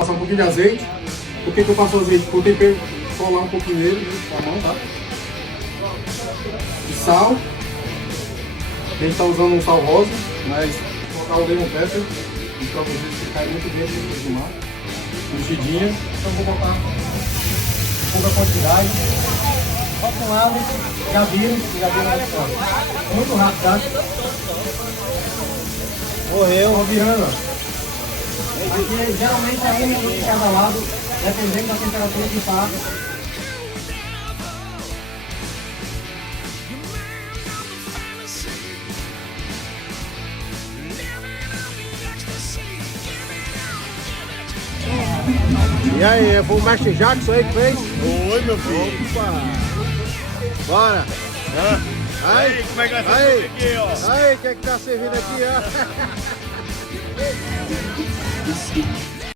Passar um pouquinho de azeite. Por que eu passo o azeite? Porque o tempero colar um pouquinho nele com a mão, tá? E sal. A gente tá usando um sal rosa, mas vou colocar o lemon pepper para vocês ficarem muito bem para acostumar. Mexidinha. Então vou botar pouca quantidade. Só para um lado, já viram mais fora. Muito rápido, tá? Morreu. Ó, virando, ó. Aqui geralmente é 1 minuto de cada lado, dependendo da temperatura que está. E aí, foi o Mestre Jackson aí que fez? Oi, meu filho. Opa! Bora! Aí, como é que vai ser Aí, aqui, ó? aí, o que é que tá servindo aqui, ó?